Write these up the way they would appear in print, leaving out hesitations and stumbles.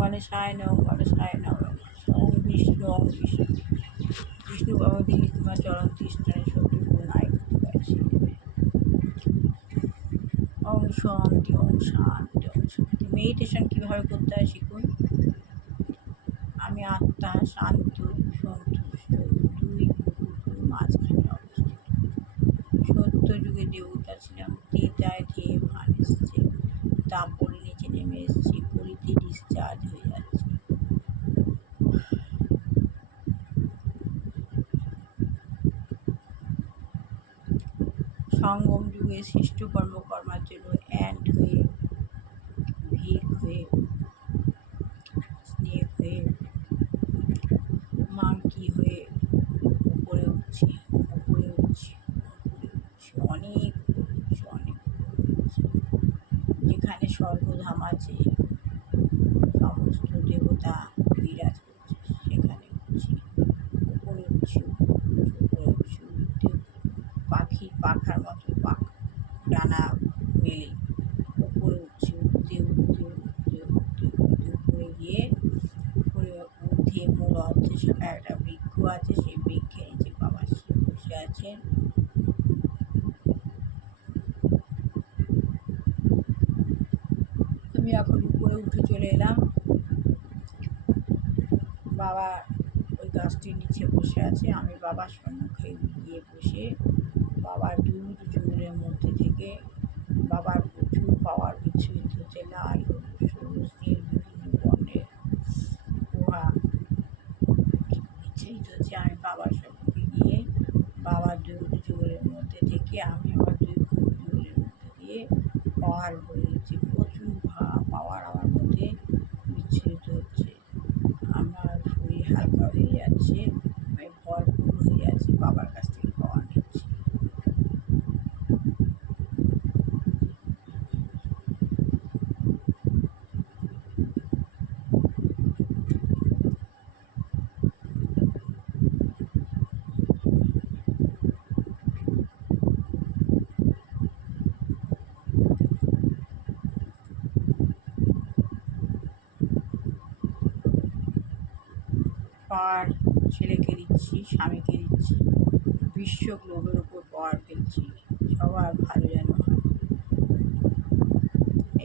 গণেশায় নমঃ গণেশায় নমঃ। ওম বিষ্ণু ওম বিষ্ণু বিষ্ণু বাবা দিলি তোমার চরণ তৃষ্ণায় শক্তি পূর্ণায় গেছি। ওম শান্তি ওম শান্তি ওম শান্তি। মেডিটেশন কীভাবে করতে হয় শিখুন। আমি আত্মা শান্ত সন্তুষ্ট দুই মুকুটের মাঝখানে অবস্থিত। সত্য যুগে দেবতা ছিলাম, ত্রেতায় ধেয়ে ভান এসছে, তারপরে নিচে নেমে এসছি, কলিতে ডিসচার্জ হয়ে যাচ্ছে। সঙ্গম যুগে সৃষ্ট কর্মকর্মার জন্য অ্যান্ট হয়ে, ভিক হয়ে, স্নেক হয়ে, মাংকি হয়ে উপরে উঠছি, উপরে উঠছি, উপরে উঠছি, অনেক উপরে উঠছি, অনেক উপরে উঠছি। যেখানে স্বর্গধাম আছে, সমস্ত দেবতা বিরাজ করছে, সেখানে উঠছি, উপরে উঠছি, উপরে উঠছি, উঠতে পাখি পাখার মতো ডানা মেলে উপরে উঠছি, উঠতে উঠতে উঠতে উঠতে উঠতে উপরে গিয়ে উপরে উঠে মূল অর্থে শাখায় একটা বৃক্ষ আছে, সেই বৃক্ষে নিচে বাবা শিব বসে আছেন। আমি এখন উপরে উঠে চলে এলাম। বাবা ওই গাছটির নিচে বসে আছে, আমি বাবার সম্মুখে গিয়ে বসে বাবার দুধ চুলের মধ্যে থেকে বাবার প্রচুর পাওয়ার বিচ্ছুরিত হচ্ছে। লাল হলুদ সবুজ নীল বিভিন্ন বর্ণের পোহা বিচ্ছুরিত হচ্ছে। আমি বাবার সম্মুখে গিয়ে বাবার দুধ চুলের মধ্যে থেকে আমি আমার দুই চুলের মধ্যে দিয়ে পাওয়ার ভরে দিচ্ছি। প্রচুর পাওয়ার আমার মধ্যে বিচ্ছুরিত হচ্ছে। আমার শরীর হালকা হয়ে যাচ্ছে, আমি ভরপুর হয়ে যাচ্ছি, বাবার কাছ থেকে পাওয়ার নিচ্ছি। পাওয়ার ছেলেকে দিচ্ছি, স্বামীকে দিচ্ছি, বিশ্ব গ্লোবের উপর পাওয়ার ফেলছি, সবার ভালো যেন হয়।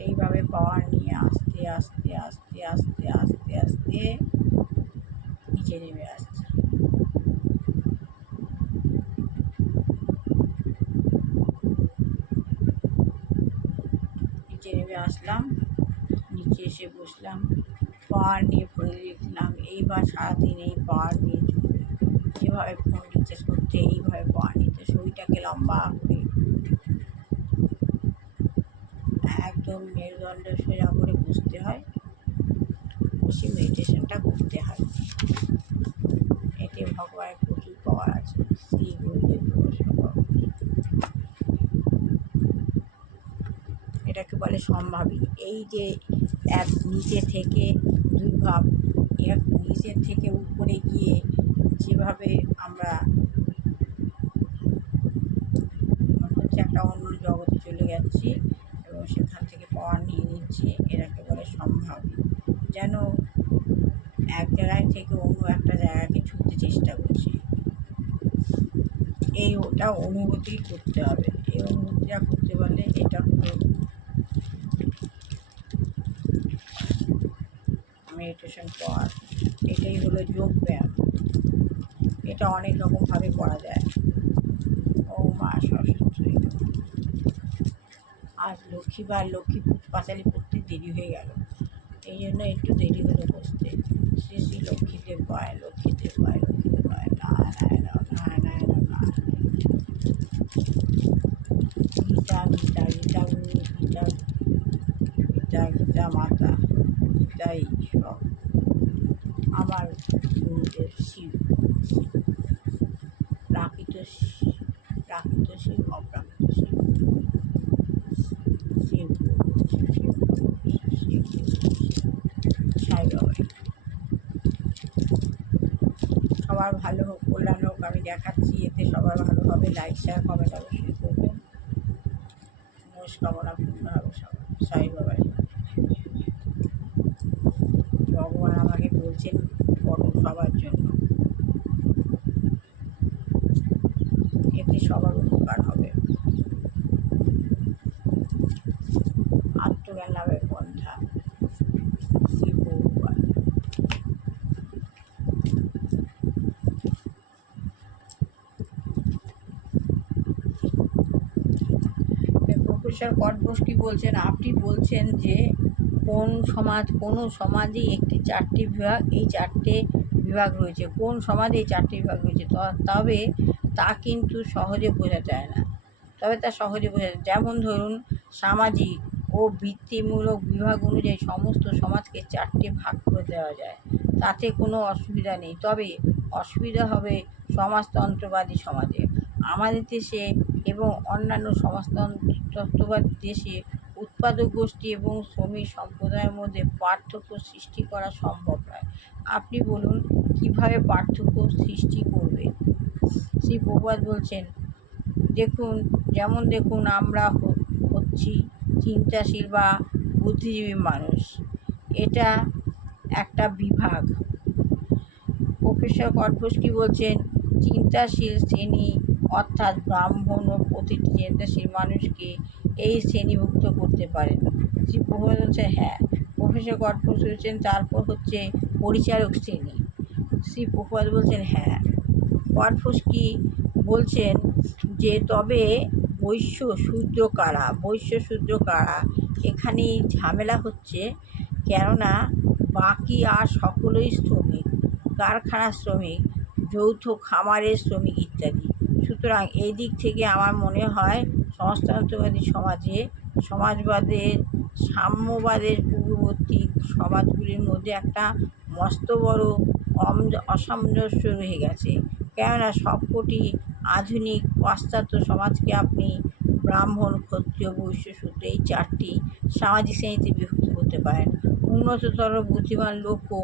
এইভাবে পাওয়ার নিয়ে আস্তে আস্তে আস্তে আস্তে আস্তে আস্তে নিচে নেমে আসছি। নিচে নেমে আসলাম, নিচে এসে বসলাম, পাওয়ার নিয়ে ভরে দেখলাম। এইবার সারাদিন এই পাওয়ার নিয়ে চলবে, যেভাবে ফোন রিচার্জ করতে এইভাবে পাওয়ার নিতে, শরীরটাকে লম্বা করে একদম মেরুদণ্ড সোজা করে বসতে হয়, বসে মেডিটেশনটা করতে হয়। এতে ভগবানের প্রচুর পাওয়ার আছে। শ্রী গুরুদেব নমঃ। এটাকে বলে সম্ভাবী। এই যে এক নিচে থেকে দুই ভাব, এক নিচের থেকে উপরে গিয়ে যেভাবে আমরা হচ্ছে একটা অন্য জগতে চলে যাচ্ছি এবং সেখান থেকে পাওয়ার নিয়ে নিচ্ছি, এটাকে বলে সম্ভাবী। যেন এক জায়গায় থেকে অন্য একটা জায়গাকে ছুটতে চেষ্টা করছি। এই ওটা অনুভূতি করতে হবে। এই অনুভূতিটা করতে পারলে এটা হলো মেডিটেশন পাওয়ার। এটাই হলো যোগ ব্যায়াম। এটা অনেক রকমভাবে করা যায়। ও মা সরস্বতী। আজ লক্ষ্মীবার, লক্ষ্মী পাঁচালি পড়তে দেরি হয়ে গেল, এই জন্য একটু দেরি হলো বসতে। শ্রী শ্রী লক্ষ্মীদেব পায়, লক্ষ্মীদেব পায়, লক্ষ্মীদেব পায়। নারায়ণ নারায়ণ নারায়ণ। গীতা গীতা গীতা গুরু, গীতা গীতা গীতা মাতা, গীতাই সব। আমার গুরুদেব শিব, প্রাকৃত প্রাকৃত শিব, অপ্রাকৃত শিব, শিব শিব শিব সাই বাবা। সবার ভালো হোক, কল্যাণ হোক, আমি দেখাচ্ছি, এতে সবার ভালো হবে। লাইক শেয়ার কমেন্ট অবশ্যই করবেন। মনস্কামনা পূর্ণ হবে সবার। সাই বাবা। সবার জন্য, এতে সবার উপকার হবে। আত্মজ্ঞান লাভের পন্থা শ্রী বহুপাদ। প্রফেসর কটঘোষ কি বলছেন? আপনি বলছেন যে কোনো সমাজে একটি 4টি বিভাগ, এই 4টে বিভাগ রয়েছে। কোন সমাজে এই 4টি বিভাগ রয়েছে? তবে তা কিন্তু সহজে বোঝা যায় না। যেমন ধরুন, সামাজিক ও বৃত্তিমূলক বিভাগ অনুযায়ী সমস্ত সমাজকে 4টে ভাগ করে দেওয়া যায়, তাতে কোনো অসুবিধা নেই। তবে অসুবিধা হবে সমাজতন্ত্রবাদী সমাজে। আমাদের দেশে এবং অন্যান্য সমাজতন্ত্রবাদী দেশে উৎপাদক গোষ্ঠী এবং শ্রমিক সম্প্রদায়ের মধ্যে পার্থক্য সৃষ্টি করা সম্ভব নয়। আপনি বলুন কীভাবে পার্থক্য সৃষ্টি করবে? শ্রী প্রভুপাদ বলছেন, দেখুন আমরা হচ্ছি চিন্তাশীল বা বুদ্ধিজীবী মানুষ, এটা একটা বিভাগ। প্রফেসর কটঘোষ কি বলছেন? চিন্তাশীল শ্রেণী অর্থাৎ ব্রাহ্মণ ও প্রতিটি চিন্তাশীল মানুষকে এই শ্রেণীভুক্ত করতে পারেন। শ্রী প্রভুপাদ বলছেন হ্যাঁ। প্রফেসর কটঘোষ বলছেন তারপর হচ্ছে পরিচারক শ্রেণী। শ্রী প্রভুপাদ বলছেন হ্যাঁ। কটঘোষ কি বলছেন যে তবে বৈশ্য শূদ্র কারা? এখানেই ঝামেলা হচ্ছে, কেননা বাকি আর সকলেই শ্রমিক, কারখানার শ্রমিক, যৌথ খামারের শ্রমিক ইত্যাদি। সুতরাং এই দিক থেকে আমার মনে হয় সমাজতন্ত্রবাদী সমাজবাদের সাম্যবাদের পূর্ববর্তী সমাজগুলির মধ্যে একটা মস্ত বড় অসামঞ্জস্য রয়ে গেছে। কেননা সবকটি আধুনিক পাশ্চাত্য সমাজকে আপনি ব্রাহ্মণ, ক্ষত্রিয়, বৈশ্য, শূদ্র এই 4টি সামাজিক শ্রেণীতে বিভক্ত করতে পারেন। উন্নততর বুদ্ধিমান লোকও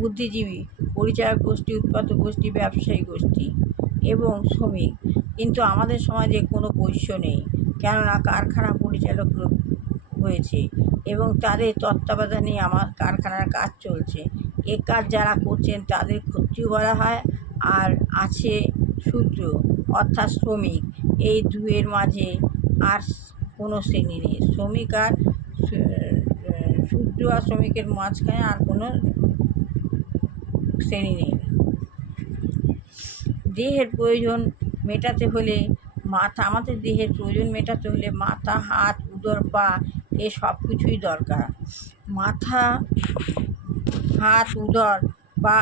বুদ্ধিজীবী, পরিচালক গোষ্ঠী, উৎপাদক গোষ্ঠী, ব্যবসায়ী গোষ্ঠী এবং শ্রমিক। কিন্তু আমাদের সমাজে কোনো বৈশ্য নেই, কেননা কারখানা পরিচালক হয়েছে এবং তাদের তত্ত্বাবধানে আমার কারখানার কাজ চলছে। এ কাজ যারা করছেন তাদের ক্ষত্রিয় বলা হয়। আর আছে শূদ্র অর্থাৎ শ্রমিক। এই দুয়ের মাঝে আর কোনো শ্রেণী নেই। শূদ্র আর শ্রমিকের মাঝখানে আর কোনো শ্রেণী নেই। দেহের প্রয়োজন মেটাতে হলে আমাদের দেহের প্রয়োজন মেটাতে হলে মাথা, হাত, উদর, পা এ সব কিছুই দরকার। মাথা, হাত, উদর বা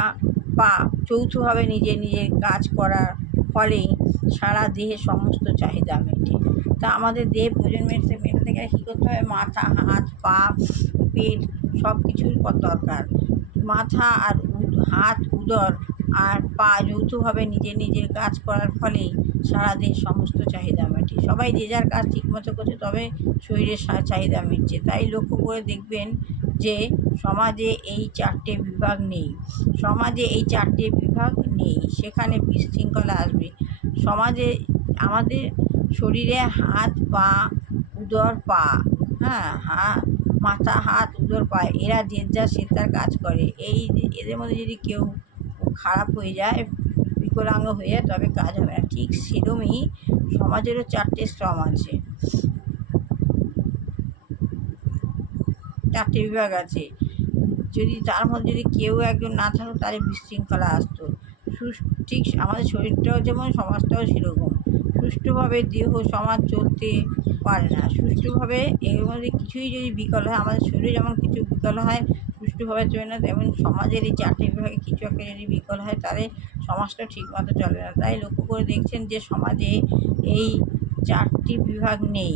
পা যৌথভাবে নিজের কাজ করার ফলেই সারা দেহের সমস্ত চাহিদা মেটে। তা আমাদের দেহের প্রয়োজন মেটাতে গেলে কী করতে হবে? মাথা, হাত, পা, পেট সব কিছুর দরকার। মাথা আর হাত, উদর আর পা যৌথভাবে নিজের কাজ করার ফলেই সারা দেহের সমস্ত চাহিদা মেটে। সবাই যে যার কাজ ঠিকমতো করছে, তবে শরীরের চাহিদা মিটছে। তাই লক্ষ্য করে দেখবেন যে সমাজে এই 4টে বিভাগ নেই। সেখানে বিশৃঙ্খলা আসবে। সমাজে আমাদের শরীরে হাত, পা, উদর, পা, মাথা, হাত, উদর, পা এরা সে তার কাজ করে। এদের মধ্যে যদি কেউ খারাপ হয়ে যায়, বিকলাঙ্গ হয়ে যায়, তবে কাজ হবে না। ঠিক সেরকমই সমাজেরও 4টে স্তর আছে, 4টে বিভাগ আছে। যদি তার মধ্যে কেউ একজন না থাকতো, তাহলে বিশৃঙ্খলা আসতো। ঠিক আমাদের শরীরটাও যেমন, সমাজটাও সেরকম। সুষ্ঠুভাবে দেহ সমাজ চলতে পারে না। সুষ্ঠুভাবে এর মধ্যে কিছুই যদি বিকল হয়, আমাদের শরীরে যেমন কিছু বিকল হয়, সুষ্ঠুভাবে চলে না, তেমন সমাজের এই 4টে বিভাগে কিছু একটা যদি বিকল হয়, তাহলে সমাজটা ঠিকমতো চলে না। তাই লক্ষ্য করে দেখছেন যে সমাজে এই 4টি বিভাগ নেই।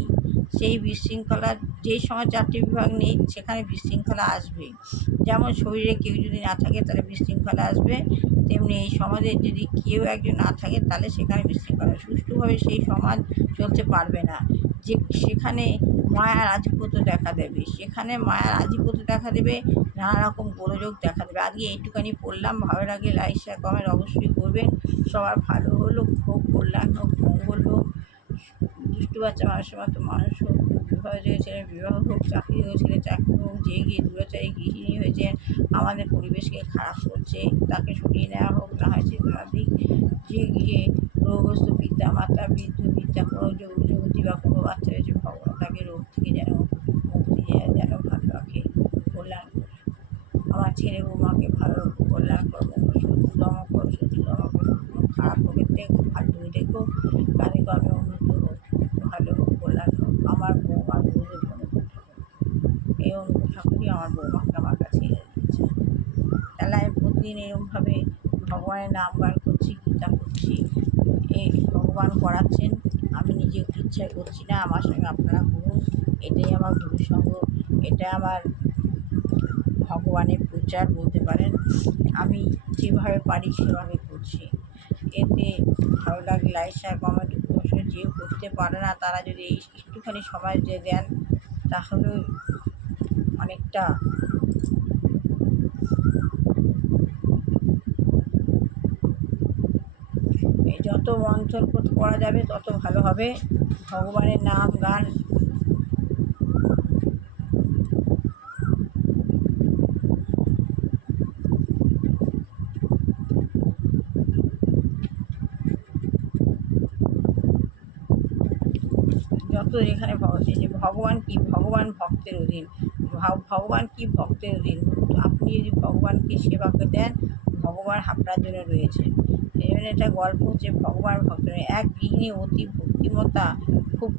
সেই বিশৃঙ্খলা, যেই সময় 4টি বিভাগ নেই সেখানে বিশৃঙ্খলা আসবে। যেমন শরীরে কেউ যদি না থাকে তাহলে বিশৃঙ্খলা আসবে, তেমনি এই সমাজে যদি কেউ একজন না থাকে তাহলে সেখানে বিশৃঙ্খলা, সুষ্ঠুভাবে সেই সমাজ চলতে পারবে না। সেখানে মায়ার আধিপত্য দেখা দেবে, নানা রকম গোলযোগ দেখা দেবে। আজকে এইটুখানি পড়লাম। ভালো লাগলে লাইক, শেয়ার, কমেন্ট অবশ্যই করবেন। সবার ভালো হলো, খুব কল্যাণ হোক, মঙ্গল হোক। দুষ্টু বাচ্চা মানুষের মতো মানুষ হোক, বিবাহ হয়েছিলেন বিবাহ হোক, চাকরি হয়েছিলেন চাকরি হোক, যে গিয়ে দুরাচারী গৃহিণী হয়েছেন আমাদের পরিবেশকে খারাপ করছে তাকে সরিয়ে নেওয়া হোক, না হয় চেতনা দিক। যে গিয়ে রোগগ্রস্ত পিতা মাতা বৃদ্ধ পিতা কোনো যুবতী বা কোনো বাচ্চা হয়েছে ভগবান তাকে রোগ থেকে যেন মুক্তি যেন ভালো রাখে, কল্যাণ করে। আমার ছেলে বৌমাকে ভালো কল্যাণ করবো, শত্রু দমন করো, শত্রু দমন করো, খারাপ লোকের থেকে ফালতু দেখো, কাজে কর্মে উন্নত হোক, ভালো হোক, কল্যাণ হোক। আমার বৌমার বউদের অনুকূল ঠাকুর, এই অনুকূল ঠাকুরই আমার বৌমাকে আমার কাছে এনে দিয়েছে। তাহলে আমি প্রতিদিন এরকমভাবে ভগবানের নাম গান করছি, গীতা করছি, এই ভগবান করাচ্ছেন, আমি নিজে ইচ্ছায় করছি না, আমার সঙ্গে আপনারা করুন। এটাই আমার গুরু সঙ্গ, এটা আমার ভগবানের প্রচার বলতে পারেন। আমি যেভাবে পারি সেভাবে করছি। এতে ভালো লাগলে লাইক শেয়ার কমেন্ট অবশ্যই, যে করতে পারে না তারা যদি একটুখানি সময় দিয়ে দেন তাহলে অনেকটা যত মন্থন করা যাবে তত ভালো হবে। ভগবানের নাম গান যত এখানে যে ভগবান কি, ভগবান ভক্তের অধীন। ভগবান কি ভক্তের অধীন। আপনি যদি ভগবানকে সেবাকে দেন, ভগবান আপনার জন্য রয়েছে। এই জন্য এটা গল্প হচ্ছে ভগবান ভক্ত। এক গৃহিণী অতি ভক্তিমতা, খুব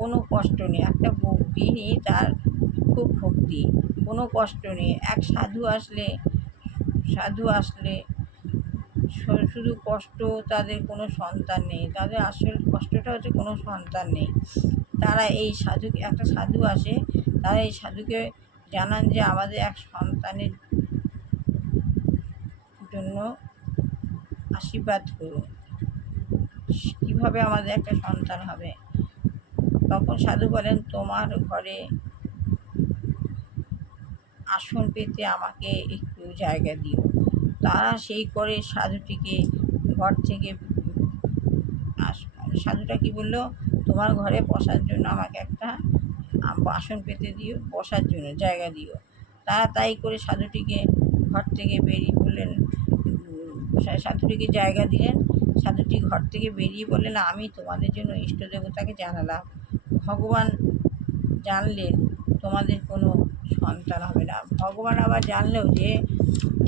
কোনো কষ্ট নেই। একটা গৃহিণী তার খুব ভক্তি, কোনো কষ্ট নেই। এক সাধু আসলে শুধু কষ্ট, তাদের কোনো সন্তান নেই। তাদের আসল কষ্টটা হচ্ছে কোনো সন্তান নেই। তারা এই সাধুকে, একটা সাধু আসে, তারা এই সাধুকে জানান যে আমাদের এক সন্তানের জন্য আশীর্বাদ করুন, কীভাবে আমাদের একটা সন্তান হবে। তখন সাধু বলেন, তোমার ঘরে আসন পেতে আমাকে একটু জায়গা দিও। তারা সেই করে সাধুটিকে ঘর থেকে, সাধুটা কি বললো, তোমার ঘরে বসার জন্য আমাকে একটা আসন পেতে দিও, বসার জন্য জায়গা দিও। তারা তাই করে সাধুটিকে ঘর থেকে বেরিয়ে বললেন, সাধুটিকে জায়গা দিলেন। সাধুটি ঘর থেকে বেরিয়ে বললেন, আমি তোমাদের জন্য ইষ্ট দেবতাকে জানালাম, ভগবান জানলেন তোমাদের কোনো সন্তান হবে না। ভগবান আবার জানলেও যে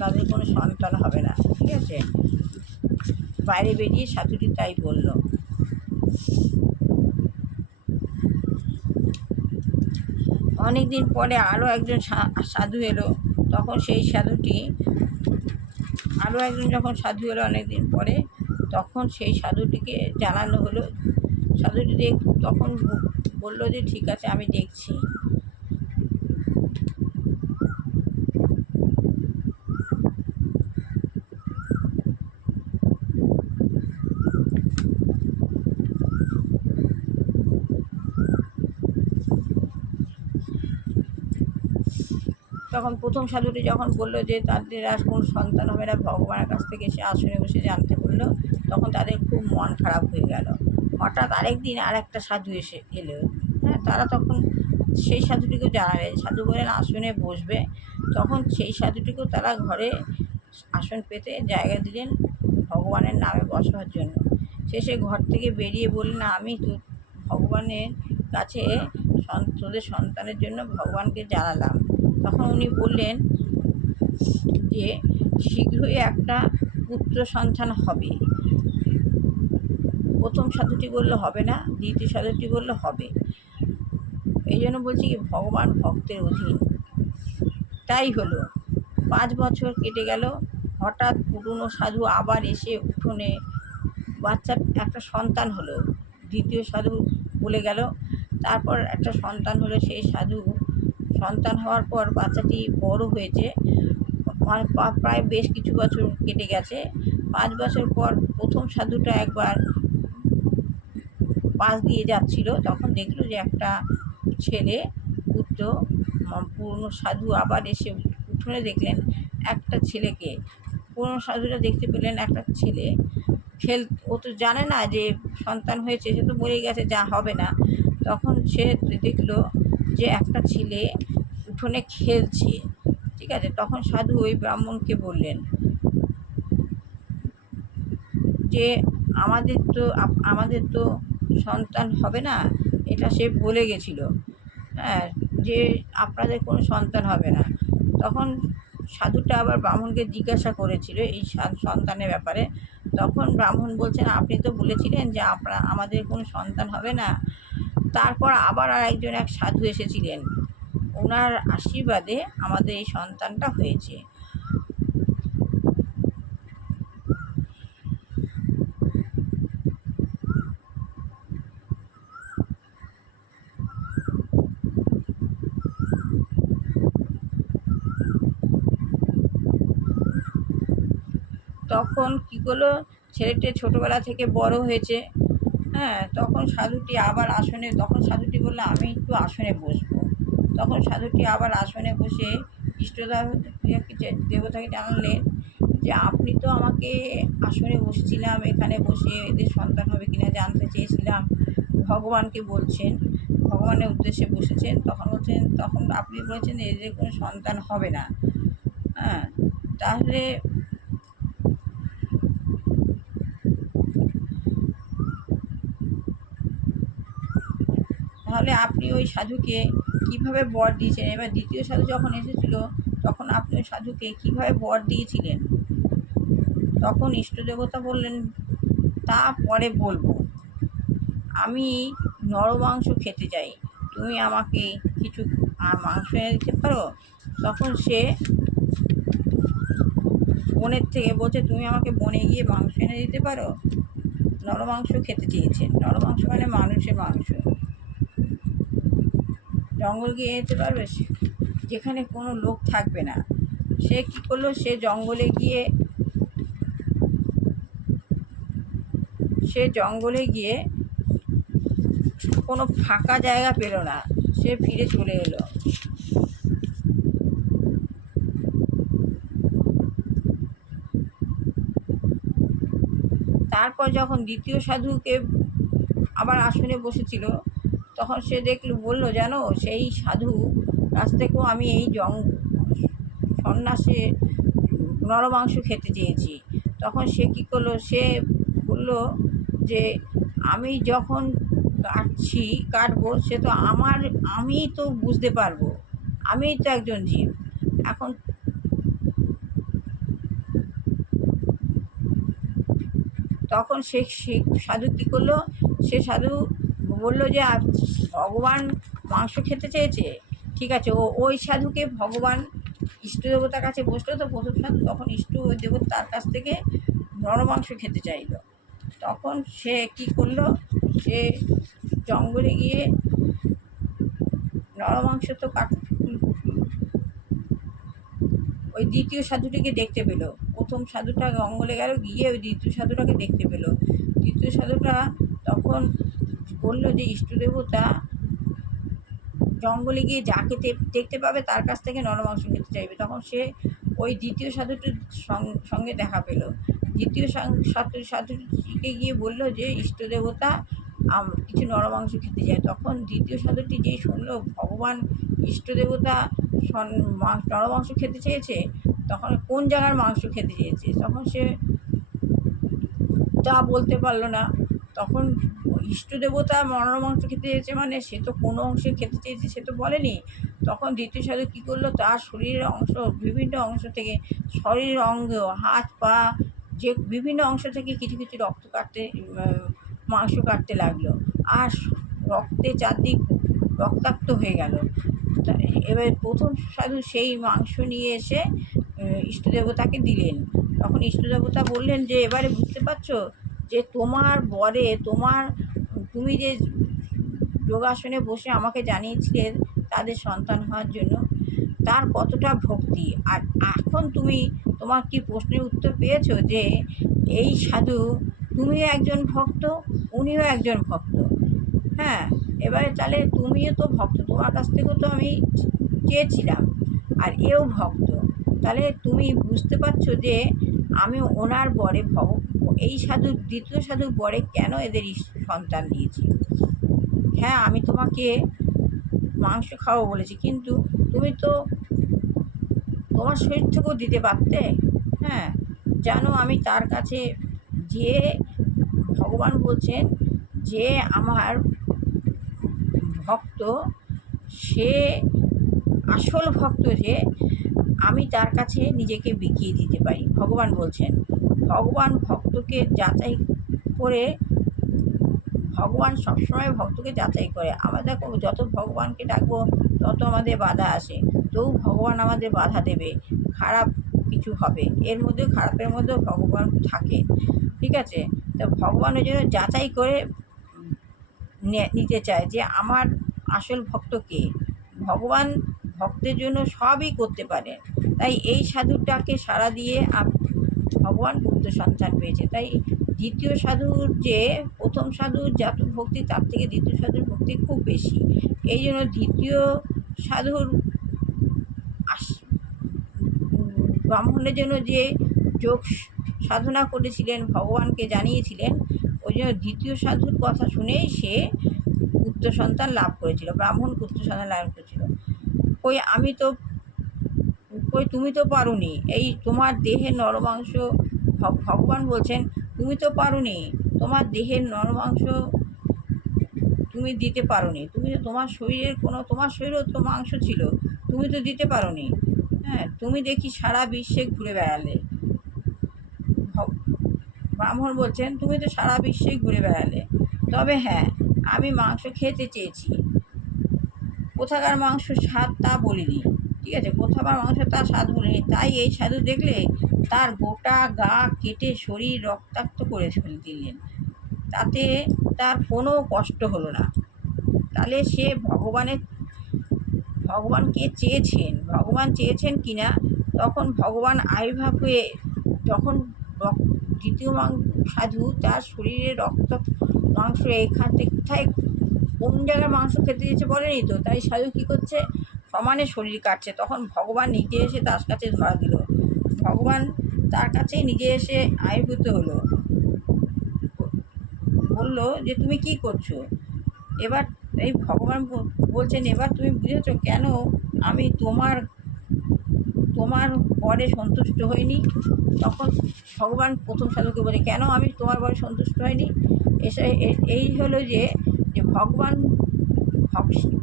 তাদের কোনো সন্তান হবে না, ঠিক আছে। বাইরে বেরিয়ে সাধুটি তাই বলল। অনেক দিন পরে আরও একজন সাধু এলো। তখন সেই সাধুটি, আরও একজন যখন সাধু এলো অনেক দিন পরে, তখন সেই সাধুটিকে জানানো হলো। সাধুটি তখন বললো যে ঠিক আছে, আমি দেখছি। তখন প্রথম সাধুটি যখন বললো যে তাদের আর কোনো সন্তান হবে না, ভগবানের কাছ থেকে সে আসনে বসে জানতে বললো, তখন তাদের খুব মন খারাপ হয়ে গেল। হঠাৎ আরেকদিন আর একটা সাধু এলো। হ্যাঁ, তারা তখন সেই সাধুটিকেও জানালেন। সাধু বলেন আসনে বসবে। তখন সেই সাধুটিকেও তারা ঘরে আসন পেতে জায়গা দিলেন ভগবানের নামে বসবার জন্য। শেষে ঘর থেকে বেরিয়ে বললেন, আমি তো ভগবানের কাছে তোদের সন্তানের জন্য ভগবানকে জানালাম। তখন উনি বললেন যে শীঘ্রই একটা পুত্র সন্তান হবে। প্রথম সাধুটি বলল হবে না, দ্বিতীয় সাধুটি বলল হবে। এই জন্য বলছি কি ভগবান ভক্তের অধীন। তাই হলো। 5 বছর কেটে গেল। হঠাৎ পুরনো সাধু আবার এসে উঠোনে বাচ্চা একটা সন্তান হলো। দ্বিতীয় সাধু বলে গেল। তারপর একটা সন্তান হলো। সেই সাধু সন্তান হওয়ার পর বাচ্চাটি বড় হয়েছে, প্রায় বেশ কিছু বছর কেটে গেছে। 5 বছর পর প্রথম সাধুটা একবার পাশ দিয়ে যাচ্ছিল, তখন দেখলো যে একটা ছেলে পুত্র, পুরনো সাধু আবার এসে উঠোনে দেখলেন একটা ছেলেকে। পুরনো সাধুরা দেখতে পেলেন একটা ছেলে ও তো জানে না যে সন্তান হয়েছে, সে তো মরে গেছে, যা হবে না। তখন সে দেখলো যে একটা ছেলে উঠোনে খেলছে, ঠিক আছে। তখন সাধু ওই ব্রাহ্মণকে বললেন যে আমাদের তো সন্তান হবে না, এটা সে বলে গেছিল, হ্যাঁ, যে আপনাদের কোনো সন্তান হবে না। তখন সাধুটা আবার ব্রাহ্মণকে জিজ্ঞাসা করেছিল এই সন্তানের ব্যাপারে। তখন ব্রাহ্মণ বলছেন, আপনি তো বলেছিলেন যে আমাদের কোনো সন্তান হবে না। তারপর আবার এক সাধু এসেছিলেন, ওনার আশীর্বাদে আমাদের এই সন্তানটা হয়েছে। তখন কী করলো, ছেলেটি ছোটোবেলা থেকে বড় হয়েছে, হ্যাঁ। তখন সাধুটি বললো, আমি একটু আসনে বসবো। তখন সাধুটি আবার আসনে বসে দেবতাকে জানালেন যে আপনি তো আমাকে আসনে বসেছিলাম, এখানে বসে এদের সন্তান হবে কিনা জানতে চেয়েছিলাম, ভগবানকে বলছেন, ভগবানের উদ্দেশ্যে বসেছেন। তখন আপনি বলেছেন এদের কোনো সন্তান হবে না, হ্যাঁ। তাহলে তাহলে আপনি ওই সাধুকে কীভাবে বর দিয়েছেন? এবার দ্বিতীয় সাধু যখন এসেছিল, তখন আপনি ওই সাধুকে কীভাবে বর দিয়েছিলেন? তখন ইষ্টদেবতা বললেন, তা পরে বলবো, আমি নরমাংস খেতে চাই, তুমি আমাকে কিছু মাংস এনে দিতে পারো? তখন সে বনের থেকে বলছে, তুমি আমাকে বনে গিয়ে মাংস এনে দিতে পারো? নরমাংস খেতে চেয়েছেন, নরমাংস মানে মানুষের মাংস। জঙ্গল গিয়ে যেতে পারবে, যেখানে কোনো লোক থাকবে না। সে কী করলো, সে জঙ্গলে গিয়ে কোনো ফাঁকা জায়গা পেল না, সে ফিরে চলে এলো। তারপর যখন দ্বিতীয় সাধুকে আবার আসনে বসেছিল, তখন সে বলল, জানো, সেই সাধু কাছ থেকেও আমি এই সন্ন্যাসে নরমাংস খেতে চেয়েছি। তখন সে কী করলো, সে বলল যে আমি যখন কাটবো, সে তো আমি তো বুঝতে পারবো, আমিই তো একজন জীব। এখন তখন সে সাধু কী করলো, সে সাধু বললো যে ভগবান মাংস খেতে চেয়েছে, ঠিক আছে। ওই সাধুকে ভগবান ইষ্ট দেবতার কাছে বসলো, তো প্রথম সাধু তখন ওই দেবতা তার কাছ থেকে নরমাংস খেতে চাইলো। তখন সে কী করলো, সে জঙ্গলে গিয়ে নরমাংস তো ওই দ্বিতীয় সাধুটিকে দেখতে পেলো। প্রথম সাধুটা জঙ্গলে গেল, গিয়ে ওই দ্বিতীয় সাধুটাকে দেখতে পেলো। দ্বিতীয় সাধুটা তখন বললো যে ইষ্টদেবতা জঙ্গলে গিয়ে যাকে দেখতে পাবে তার কাছ থেকে নরমাংস খেতে চাইবে। তখন সে ওই দ্বিতীয় সাধুটির সঙ্গে দেখা পেল। দ্বিতীয় সাধুটিকে গিয়ে বললো যে ইষ্টদেবতা কিছু নরমাংস খেতে চায়। তখন দ্বিতীয় সাধুটি যেই শুনলো ভগবান ইষ্টদেবতা নরমাংস খেতে চেয়েছে, তখন কোন জায়গার মাংস খেতে চেয়েছে, তখন সে তা বলতে পারলো না। তখন ইষ্টদেবতা নরমাংস খেতে চেয়েছে মানে সে তো কোনো অংশে খেতে চেয়েছে সে তো বলেনি। তখন দ্বিতীয় সাধু কী করলো, তার শরীরের বিভিন্ন অংশ থেকে, শরীরের অঙ্গ, হাত পা, যে বিভিন্ন অংশ থেকে কিছু কিছু মাংস কাটতে লাগলো, আর রক্তে চারদিক রক্তাক্ত হয়ে গেল। এবার প্রথম সাধু সেই মাংস নিয়ে এসে ইষ্টদেবতাকে দিলেন। তখন ইষ্টদেবতা বললেন যে এবারে বুঝতে পারছো যে তুমি যে যোগাসনে বসে আমাকে জানিয়েছিলে তাদের সন্তান হওয়ার জন্য, তার কতটা ভক্তি। আর এখন তোমার কি প্রশ্নের উত্তর পেয়েছো যে এই সাধু, তুমিও একজন ভক্ত, উনিও একজন ভক্ত, হ্যাঁ। এবারে তাহলে তুমিও তো ভক্ত, তোমার কাছ থেকেও তো আমি চেয়েছিলাম, আর এও ভক্ত। তাহলে তুমি বুঝতে পারছো যে আমি ওনার বরে এই সাধু দ্বিতীয় সাধুর বরে কেন এদের সন্তান দিয়েছি? হ্যাঁ, আমি তোমাকে মাংস খাওয়াবো বলেছি, কিন্তু তুমি তো তোমার শরীর থেকেও দিতে পারতে। হ্যাঁ, জানো আমি তার কাছে যে ভগবান বলছেন যে আমার ভক্ত, সে আসল ভক্ত, যে আমি তার কাছে নিজেকে বিকিয়ে দিতে পারি। ভগবান বলছেন, ভগবান ভক্তকে যাচাই করে, ভগবান সবসময় ভক্তকে যাচাই করে। আমরা দেখো যত ভগবানকে ডাকবো তত আমাদের বাধা আসে, তবু ভগবান আমাদের বাধা দেবে, খারাপ কিছু হবে, এর মধ্যে খারাপের মধ্যেও ভগবান থাকে। ঠিক আছে, তো ভগবান ওই জন্য যাচাই করে নিতে চায় যে আমার আসল ভক্ত কে। ভগবান ভক্তের জন্য সবই করতে পারে। তাই এই সাধুটাকে সাড়া দিয়ে ভগবান পুত্র সন্তান পেয়েছে। তাই দ্বিতীয় সাধুর যে প্রথম সাধুর যত ভক্তি, তার থেকে দ্বিতীয় সাধুর ভক্তি খুব বেশি। এই জন্য দ্বিতীয় সাধুর ব্রাহ্মণের জন্য যে যোগ সাধনা করেছিলেন, ভগবানকে জানিয়েছিলেন, ওই জন্য দ্বিতীয় সাধুর কথা শুনেই সে পুত্র সন্তান লাভ করেছিল, ব্রাহ্মণ পুত্র সন্তান লাভ করেছিল। তুমি তো পারোনি, এই তোমার দেহের নরমাংস, ভগবান বলছেন তুমি তো পারোনি, তোমার দেহের নরমাংস তুমি দিতে পারোনি, তুমি তো তোমার শরীরেও তো মাংস ছিল, তুমি তো দিতে পারোনি। হ্যাঁ, তুমি দেখি সারা বিশ্বে ঘুরে বেড়ালে। ব্রাহ্মণ বলছেন তুমি তো সারা বিশ্বে ঘুরে বেড়ালে, তবে হ্যাঁ আমি মাংস খেতে চেয়েছি, কোথাকার মাংস স্বাদ তা বলিনি। ঠিক আছে, কোথাকার মাংস তার স্বাদ বলিনি। তাই এই সাধু দেখলে তার গোটা গা কেটে শরীর রক্তাক্ত করে ফেলে দিলেন, তাতে তার কোনো কষ্ট হলো না। তাহলে সে ভগবানকে চেয়েছেন, ভগবান চেয়েছেন কিনা, তখন ভগবান আবির্ভাব হয়ে, যখন দ্বিতীয় সাধু তার শরীরে রক্ত মাংস এখান থেকে কোথায় কোন জায়গার মাংস খেতে দিয়েছে বলেনি তো, তাই সাধু কী করছে, সমানে শরীর কাটছে, তখন ভগবান নিজে এসে তার কাছে ধরা দিল, ভগবান তার কাছে নিজে এসে আবির্ভূত হলো, বলল যে তুমি কি করছো। এবার এই ভগবান বলছেন এবার তুমি বুঝেছো কেন আমি তোমার বরে সন্তুষ্ট হইনি। তখন ভগবান প্রথম সাধুকে বলে কেন আমি তোমার বরে সন্তুষ্ট হইনি। এই হলো যে ভগবান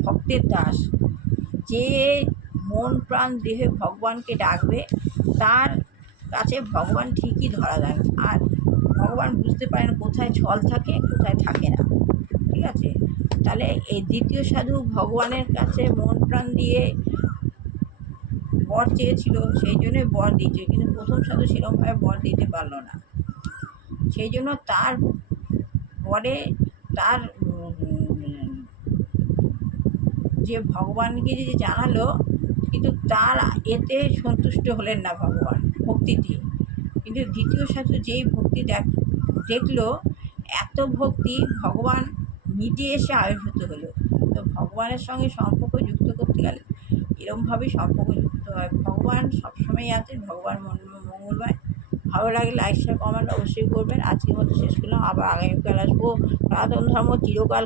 ভক্তের দাস, যে মন প্রাণ দেহে ভগবানকে ডাকবে তার কাছে ভগবান ঠিকই ধরা দেন। আর ভগবান বুঝতে পারেন কোথায় ছল থাকে, কোথায় থাকে না। ঠিক আছে, তাহলে এই দ্বিতীয় সাধু ভগবানের কাছে মন প্রাণ দিয়ে বর চেয়েছিল, সেই জন্যই বর দিয়েছে, কিন্তু প্রথম সাধু সেরকমভাবে বর দিতে পারলো না। সেই জন্য তার বরে তার যে ভগবানকে যে জানালো, কিন্তু তার এতে সন্তুষ্ট হলেন না ভগবান ভক্তিতে। কিন্তু দ্বিতীয় সাধু যেই ভক্তি দেখলো, এত ভক্তি, ভগবান নিজে এসে আবির্ভূত হলো। তো ভগবানের সঙ্গে সম্পর্ক যুক্ত করতে গেলে এরকমভাবেই সম্পর্ক যুক্ত হয়। ভগবান সবসময় আছেন, ভগবান মঙ্গলময়। ভালো লাগে লাইক শেয়ার কমেন্ট অবশ্যই করবেন। আজকের মতো শেষ করলাম, আবার আগামীকাল আসবো। সনাতন ধর্ম চিরকাল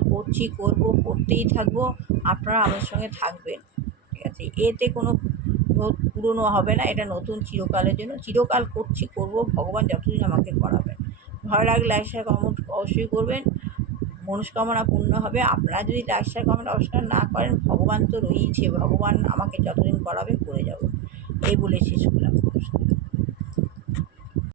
করতেই থাকবো, আপনারা আমাদের সঙ্গে থাকবেন। ঠিক আছে, এতে কোনো পুরনো হবে না, এটা নতুন চিরকালের জন্য, চিরকাল করবো, ভগবান যতদিন আমাকে করাবেন। ভালো লাগলে লাইক শেয়ার কমেন্ট অবশ্যই করবেন, মনস্কামনা পূর্ণ হবে। আপনারা যদি লাইক শেয়ার কমেন্ট অবশ্যই না করেন, ভগবান তো রয়েছে, ভগবান আমাকে যতদিন করাবে করে যাব। এই বলে শেষ করলাম।